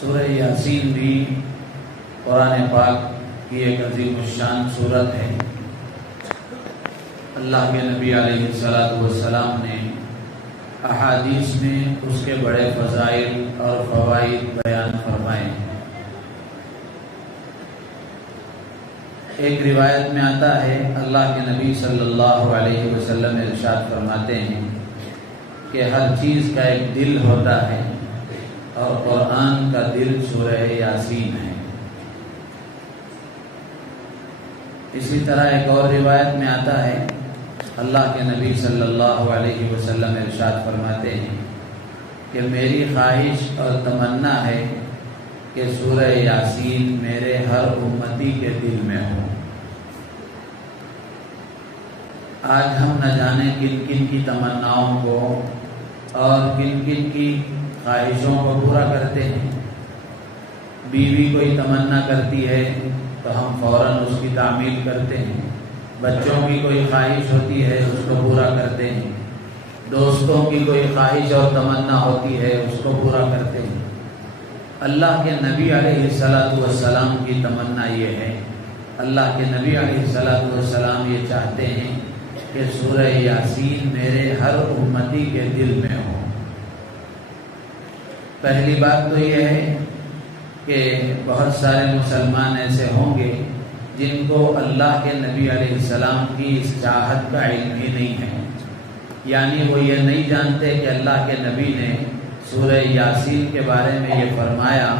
سورہ یاسین بھی قرآن پاک کی ایک عظیم الشان سورت ہے۔ اللہ کے نبی علیہ السلام نے احادیث میں اس کے بڑے فضائل اور فوائد بیان فرمائے ہیں۔ ایک روایت میں آتا ہے اللہ کے نبی صلی اللہ علیہ وسلم ارشاد فرماتے ہیں کہ ہر چیز کا ایک دل ہوتا ہے اور قرآن کا دل سورہ یاسین ہے۔ اسی طرح ایک اور روایت میں آتا ہے اللہ کے نبی صلی اللہ علیہ وسلم ارشاد فرماتے ہیں کہ میری خواہش اور تمنا ہے کہ سورہ یاسین میرے ہر امتی کے دل میں ہو۔ آج ہم نہ جانے کن کن کی تمناؤں کو اور کن کن کی خواہشوں کو پورا کرتے ہیں۔ بیوی کوئی تمنا کرتی ہے تو ہم فوراً اس کی تعمیل کرتے ہیں، بچوں کی کوئی خواہش ہوتی ہے اس کو پورا کرتے ہیں، دوستوں کی کوئی خواہش اور تمنا ہوتی ہے اس کو پورا کرتے ہیں۔ اللہ کے نبی علیہ السلام کی تمنا یہ ہے، اللہ کے نبی علیہ السلام یہ چاہتے ہیں کہ سورہ یاسین میرے ہر امتی کے دل میں ہو۔ پہلی بات تو یہ ہے کہ بہت سارے مسلمان ایسے ہوں گے جن کو اللہ کے نبی علیہ السلام کی اس چاہت کا علم ہی نہیں ہے، یعنی وہ یہ نہیں جانتے کہ اللہ کے نبی نے سورہ یاسین کے بارے میں یہ فرمایا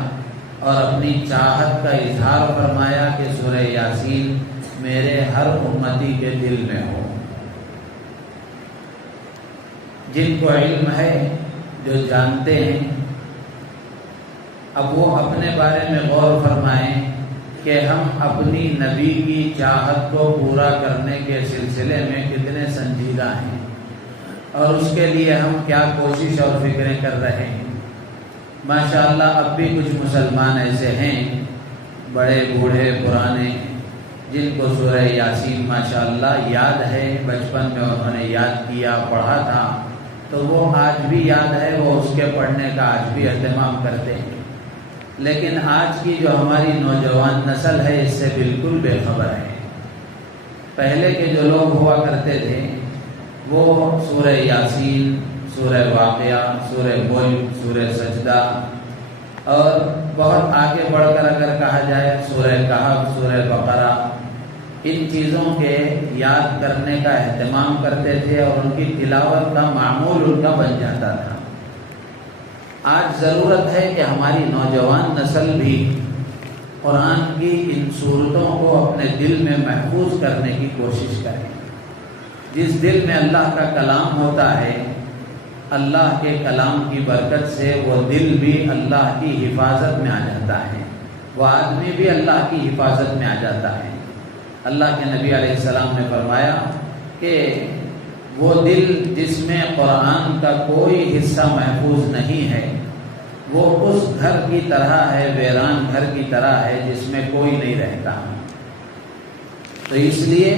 اور اپنی چاہت کا اظہار فرمایا کہ سورہ یاسین میرے ہر امتی کے دل میں ہو۔ جن کو علم ہے، جو جانتے ہیں، اب وہ اپنے بارے میں غور فرمائیں کہ ہم اپنی نبی کی چاہت کو پورا کرنے کے سلسلے میں کتنے سنجیدہ ہیں اور اس کے لیے ہم کیا کوشش اور فکریں کر رہے ہیں۔ ماشاءاللہ اب بھی کچھ مسلمان ایسے ہیں، بڑے بوڑھے پرانے، جن کو سورہ یاسین ماشاءاللہ یاد ہے، بچپن میں انہوں نے یاد کیا، پڑھا تھا، تو وہ آج بھی یاد ہے، وہ اس کے پڑھنے کا آج بھی اہتمام کرتے ہیں۔ لیکن آج کی جو ہماری نوجوان نسل ہے اس سے بالکل بے خبر ہے۔ پہلے کے جو لوگ ہوا کرتے تھے وہ سورہ یاسین، سورہ واقعہ، سورہ ملک، سورہ سجدہ اور بہت آگے بڑھ کر اگر کہا جائے سورہ کہف، سورہ بقرہ، ان چیزوں کے یاد کرنے کا اہتمام کرتے تھے اور ان کی تلاوت کا معمول ان کا بن جاتا تھا۔ آج ضرورت ہے کہ ہماری نوجوان نسل بھی قرآن کی ان صورتوں کو اپنے دل میں محفوظ کرنے کی کوشش کرے۔ جس دل میں اللہ کا کلام ہوتا ہے، اللہ کے کلام کی برکت سے وہ دل بھی اللہ کی حفاظت میں آ جاتا ہے، وہ آدمی بھی اللہ کی حفاظت میں آ جاتا ہے۔ اللہ کے نبی علیہ السلام نے فرمایا کہ وہ دل جس میں قرآن کا کوئی حصہ محفوظ نہیں ہے وہ اس گھر کی طرح ہے، ویران گھر کی طرح ہے جس میں کوئی نہیں رہتا۔ تو اس لیے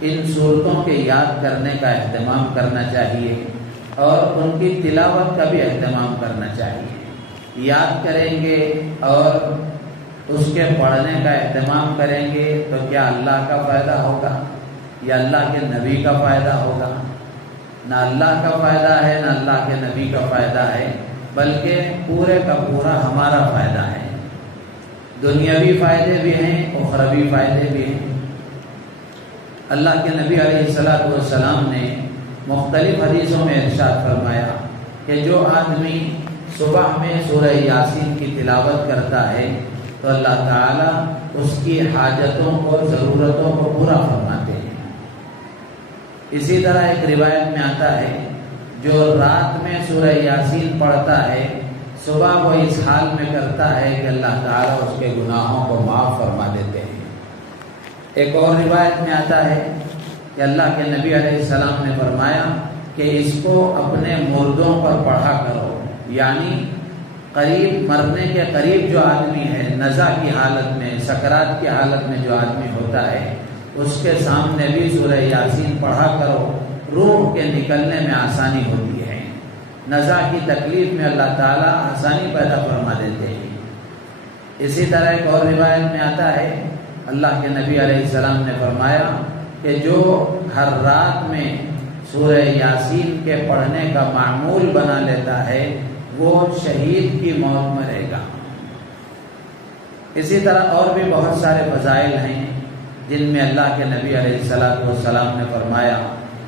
ان صورتوں کے یاد کرنے کا اہتمام کرنا چاہیے اور ان کی تلاوت کا بھی اہتمام کرنا چاہیے۔ یاد کریں گے اور اس کے پڑھنے کا اہتمام کریں گے تو کیا اللہ کا فائدہ ہوگا یا اللہ کے نبی کا فائدہ ہوگا؟ نہ اللہ کا فائدہ ہے نہ اللہ کے نبی کا فائدہ ہے، بلکہ پورے کا پورا ہمارا فائدہ ہے۔ دنیاوی فائدے بھی ہیں، اخروی فائدے بھی ہیں۔ اللہ کے نبی علیہ السلام نے مختلف حدیثوں میں ارشاد فرمایا کہ جو آدمی صبح میں سورہ یاسین کی تلاوت کرتا ہے تو اللہ تعالیٰ اس کی حاجتوں کو، ضرورتوں کو پورا فرماتے ہیں۔ اسی طرح ایک روایت میں آتا ہے جو رات میں سورہ یاسین پڑھتا ہے صبح وہ اس حال میں کرتا ہے کہ اللہ تعالیٰ اس کے گناہوں کو معاف فرما دیتے ہیں۔ ایک اور روایت میں آتا ہے کہ اللہ کے نبی علیہ السلام نے فرمایا کہ اس کو اپنے مردوں پر پڑھا کرو، یعنی قریب مرنے کے قریب جو آدمی ہے، نزع کی حالت میں، سکرات کی حالت میں جو آدمی ہوتا ہے، اس کے سامنے بھی سورہ یاسین پڑھا کرو، روح کے نکلنے میں آسانی ہوتی ہے۔ نزع کی تکلیف میں اللہ تعالیٰ آسانی پیدا فرما دیتے ہیں۔ اسی طرح ایک اور روایت میں آتا ہے اللہ کے نبی علیہ السلام نے فرمایا کہ جو ہر رات میں سورہ یاسین کے پڑھنے کا معمول بنا لیتا ہے وہ شہید کی موت مرے گا۔ اسی طرح اور بھی بہت سارے فضائل ہیں جن میں اللہ کے نبی علیہ السلام نے فرمایا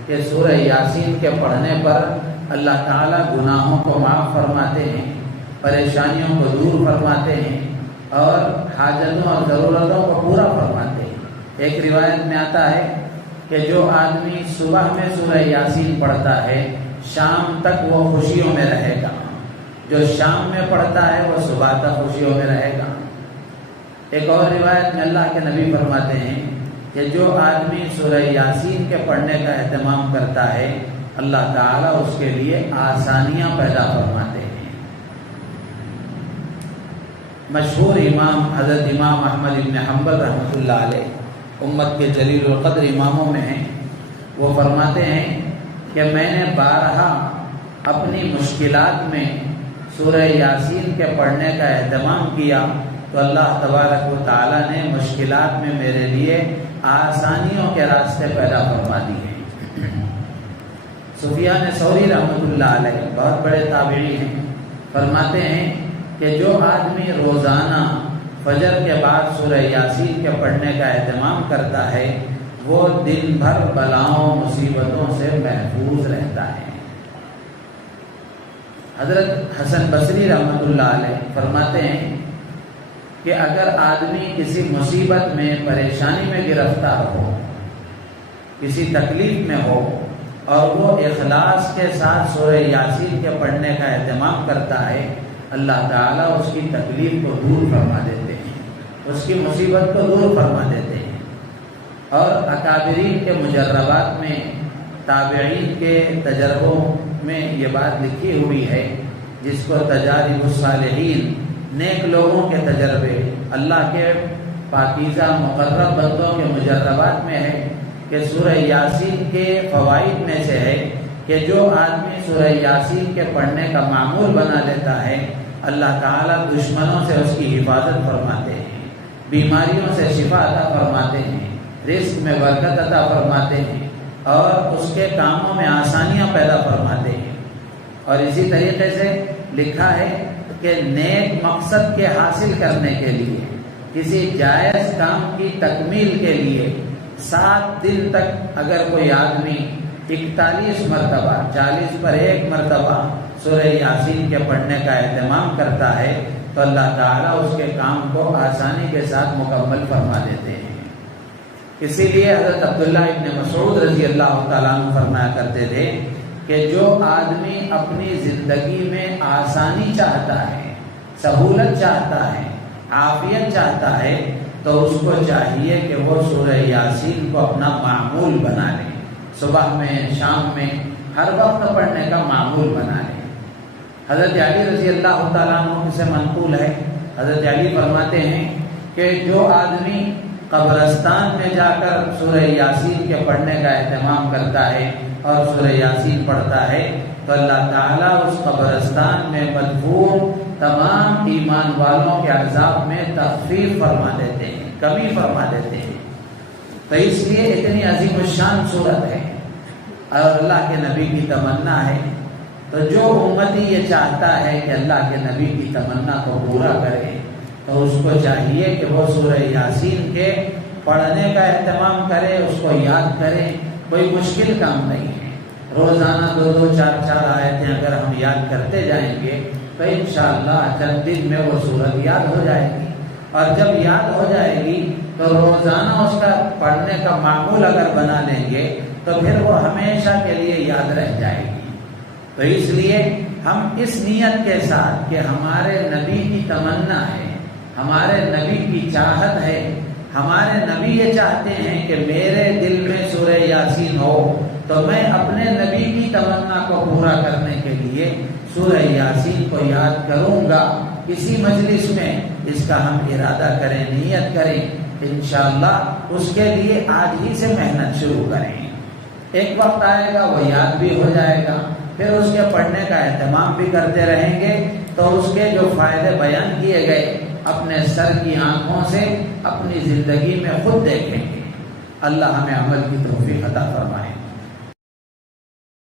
کہ سورہ یاسین کے پڑھنے پر اللہ تعالیٰ گناہوں کو معاف فرماتے ہیں، پریشانیوں کو دور فرماتے ہیں اور حاجتوں اور ضرورتوں کو پورا فرماتے ہیں۔ ایک روایت میں آتا ہے کہ جو آدمی صبح میں سورہ یاسین پڑھتا ہے شام تک وہ خوشیوں میں رہے گا، جو شام میں پڑھتا ہے وہ صبح تک خوشیوں میں رہے گا۔ ایک اور روایت میں اللہ کے نبی فرماتے ہیں کہ جو آدمی سورہ یاسین کے پڑھنے کا اہتمام کرتا ہے اللہ تعالیٰ اس کے لیے آسانیاں پیدا فرماتے ہیں۔ مشہور امام حضرت امام احمد بن حنبل رحمۃ اللہ علیہ امت کے جلیل القدر اماموں میں ہیں، وہ فرماتے ہیں کہ میں نے بارہا اپنی مشکلات میں سورہ یاسین کے پڑھنے کا اہتمام کیا تو اللہ تبارک و تعالیٰ نے مشکلات میں میرے لیے آسانیوں کے راستے پیدا فرما دیے۔ سفیان ثوری رحمۃ اللہ علیہ بہت بڑے تابعی ہیں، فرماتے ہیں کہ جو آدمی روزانہ فجر کے بعد سورہ یاسین کے پڑھنے کا اہتمام کرتا ہے وہ دن بھر بلاؤں مصیبتوں سے محفوظ رہتا ہے۔ حضرت حسن بصری رحمۃ اللہ علیہ فرماتے ہیں کہ اگر آدمی کسی مصیبت میں پریشانی میں گرفتار ہو، کسی تکلیف میں ہو اور وہ اخلاص کے ساتھ سورہ یاسین کے پڑھنے کا اہتمام کرتا ہے اللہ تعالیٰ اس کی تکلیف کو دور فرما دیتے ہیں، اس کی مصیبت کو دور فرما دیتے ہیں۔ اور اکابرین کے مجربات میں تابعین کے تجربوں میں یہ بات لکھی ہوئی ہے جس کو تجارب الصالحین نیک لوگوں کے تجربے اللہ کے پاکیزہ مقرب بندوں کے مجربات میں ہے کہ سورہ یاسین کے فوائد میں سے ہے کہ جو آدمی سورہ یاسین کے پڑھنے کا معمول بنا لیتا ہے اللہ تعالیٰ دشمنوں سے اس کی حفاظت فرماتے ہیں، بیماریوں سے شفا عطا فرماتے ہیں، رزق میں برکت عطا فرماتے ہیں اور اس کے کاموں میں آسانیاں پیدا فرماتے ہیں۔ اور اسی طریقے سے لکھا ہے کہ نیک مقصد کے حاصل کرنے کے لیے، کسی جائز کام کی تکمیل کے لیے 7 دن تک اگر کوئی آدمی 41 مرتبہ 40 پر 1 مرتبہ سورہ یاسین کے پڑھنے کا اہتمام کرتا ہے تو اللہ تعالیٰ اس کے کام کو آسانی کے ساتھ مکمل فرما دیتے ہیں۔ اسی لیے حضرت عبداللہ ابن مسعود رضی اللہ تعالیٰ عنہ فرمایا کرتے تھے کہ جو آدمی اپنی زندگی میں آسانی چاہتا ہے، سہولت چاہتا ہے، عافیت چاہتا ہے تو اس کو چاہیے کہ وہ سورہ یاسین کو اپنا معمول بنا لے، صبح میں شام میں ہر وقت پڑھنے کا معمول بنا لے۔ حضرت علی رضی اللہ تعالیٰ عنہ سے منقول ہے، حضرت علی فرماتے ہیں کہ جو آدمی قبرستان میں جا کر سورہ یاسین کے پڑھنے کا اہتمام کرتا ہے اور سورہ یاسین پڑھتا ہے تو اللہ تعالیٰ اس قبرستان میں مدفون تمام ایمان والوں کے عذاب میں تخفیف فرما دیتے ہیں، کمی فرما دیتے ہیں۔ تو اس لیے اتنی عظیم الشان صورت ہے اور اللہ کے نبی کی تمنا ہے، تو جو امتی یہ چاہتا ہے کہ اللہ کے نبی کی تمنا کو پورا کرے تو اس کو چاہیے کہ وہ سورہ یاسین کے پڑھنے کا اہتمام کرے، اس کو یاد کرے۔ کوئی مشکل کام نہیں ہے، روزانہ 2-2 4-4 آیتیں اگر ہم یاد کرتے جائیں گے تو انشاءاللہ چند دن میں وہ سورت یاد ہو جائے گی، اور جب یاد ہو جائے گی تو روزانہ اس کا پڑھنے کا معمول اگر بنا لیں گے تو پھر وہ ہمیشہ کے لیے یاد رہ جائے گی۔ تو اس لیے ہم اس نیت کے ساتھ کہ ہمارے نبی کی تمنا ہے، ہمارے نبی کی چاہت ہے، ہمارے نبی یہ چاہتے ہیں کہ میرے دل میں سورہ یاسین ہو، تو میں اپنے نبی کی تمنا کو پورا کرنے کے لیے سورہ یاسین کو یاد کروں گا۔ اسی مجلس میں اس کا ہم ارادہ کریں، نیت کریں، انشاءاللہ اس کے لیے آج ہی سے محنت شروع کریں۔ ایک وقت آئے گا وہ یاد بھی ہو جائے گا، پھر اس کے پڑھنے کا اہتمام بھی کرتے رہیں گے تو اس کے جو فائدے بیان کیے گئے اپنے سر کی آنکھوں سے اپنی زندگی میں خود دیکھیں گے۔ اللہ ہمیں عمل کی توفیق عطا